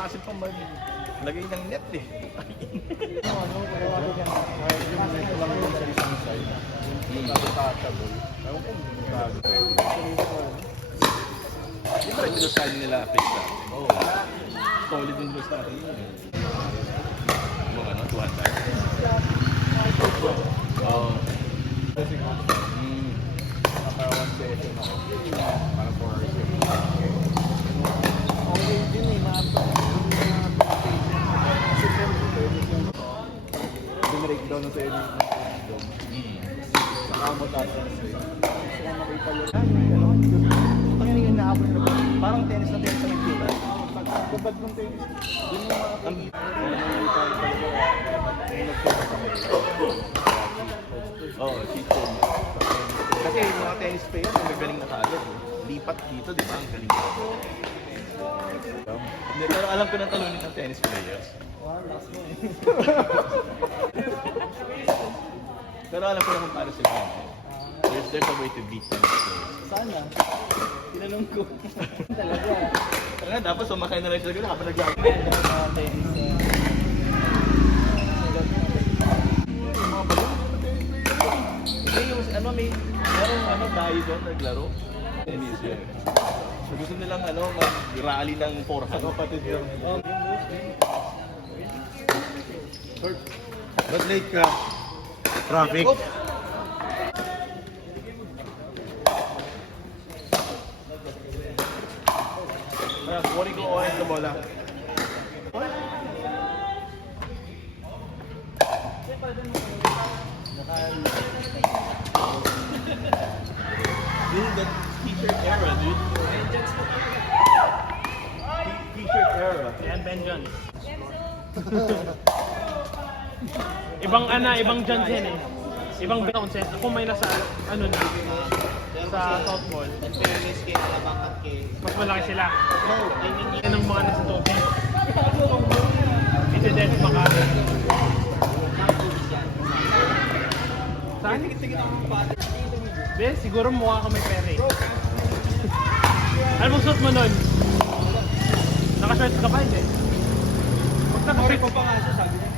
hassle pa maglagay ng net eh. Di ba rin yung style nila pista? Oo. Solid din yung style nila. Yung ano, 200. Oo. Para 1 session ako. Para 4 hours. Okay din eh, breakdown na sa'yo nakamot natin kaya makita yun parang tennis na tennis sa nagkita pagkabad ng tennis yun yung mga cheat kasi yung mga tennis player ang magaling na kaagad lipat dito di ba ang galing pero alam ko na talunin ng tennis players. Pero alam ko na kung paano sila. There's a way to beat tennis players. Sana. Tinanong ko. Talaga. Talaga, dapat sumakay na lang sila habang naglalaro. Hindi yung ano, merong tayo doon naglaro. Tennis yun. So gusto nilang mag-rally ng 400. Kapatid yun. Ba't late ka? Traffic? Kunin ko oras na bola. This is the t-shirt era, dude. T-shirt era. Yan, Ben Jones. Ibang Jones yan eh. Ibang Jones yan. Ako may nasa, sa South Mall. Mas malaki sila. Yan ang mga nasa Topi. Ito din, baka. Saan? Be, siguro mukha ka may pere. Ano mong suot mo nun? Naka-shorts ka ba? Hindi. Huwag naka-shorts pa nga siya, sabi niya.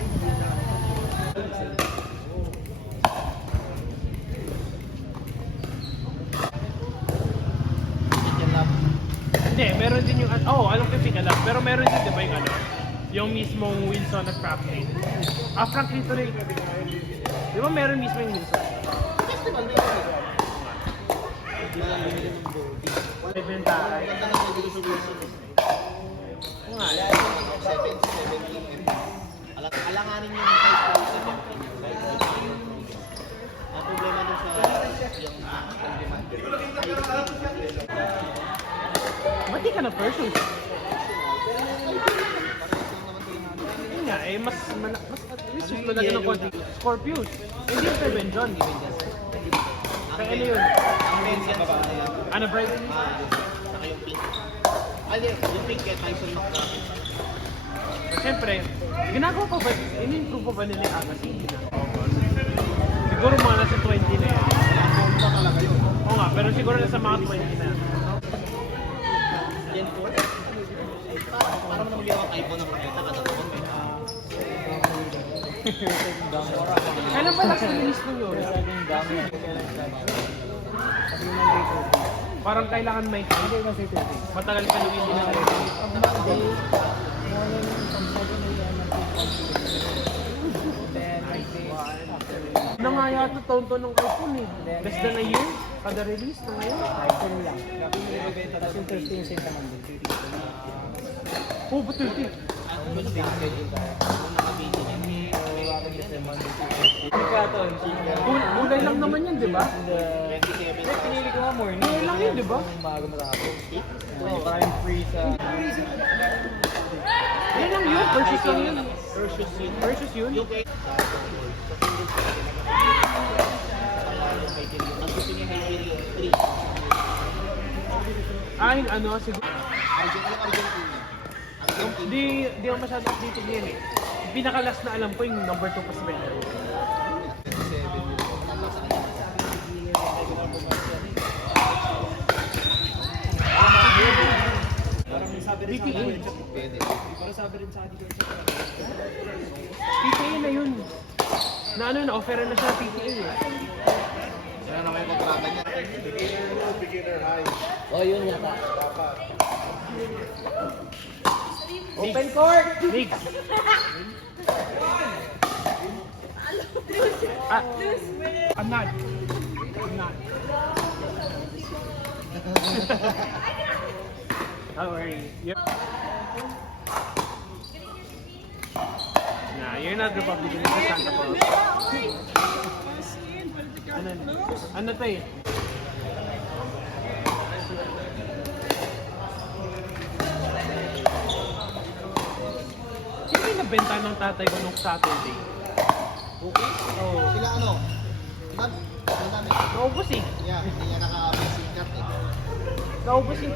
Hindi, meron din yung, alam ko yung alam, pero meron din diba yung yung mismong Wilson at Franklin. Franklin tuloy. Di ba meron mismo yung Wilson? Festival din yun. Benta ay. Oo nga. Alanganin yung 5,000. Ang problema dun sa yung Ba't di ka na Perseus? Yun nga eh, mas at least mas malaki ng konti. Scorpius. Hindi yung Kevin John. Kaya ano yun? Ano, Bright? Saka yung pink. Yung pink kaya Tyson McCracken. Siyempre, ginagawa pa ba, in-improve pa ba nila yung Agassi? Siguro mga nasa 20 na yan. Oo nga, pero siguro nasa mga 20 na yan. Yan po. Para mo na mag-iwag iPhone ng raketa ka na naman. Kailan ba last release mo yun? Parang kailangan may matagal ka nung hindi na-release. Na nga yata taon-taon ng iPhone eh. Less than a year kada release na ngayon. iPhone lang. Tapos yung 13 cent naman din. Oh, ba't 30? Kulay lang naman yun, di ba? Pinili ko nga morning. Kulay lang yun, di ba? Umaga matapos. Prime free sa... Yan lang yun, Perseus lang yun. Perseus yun. Ay, siguro. Di ako masyado updated yan eh. Pinaka-last na alam ko yung number 2 pa si Bender. sabi rin sa PPA. akin, Pwede. para sabi rin sa akin, PPA na yun. Na ano, na-offeran na siya ng PPA eh. Wala naman yung kontrata niya. Oh, yun yata. Open court! Big! I'm not. I'm not. Don't worry. Nah, you're not Republican. It's a Santa Claus. Ano to eh? Sino yung nabenta ng tatay ko nung Saturday? Okay. Oh, Sila ano? Ang dami. naubos eh. Yeah, hindi niya naka-basic cut eh. Naubos yung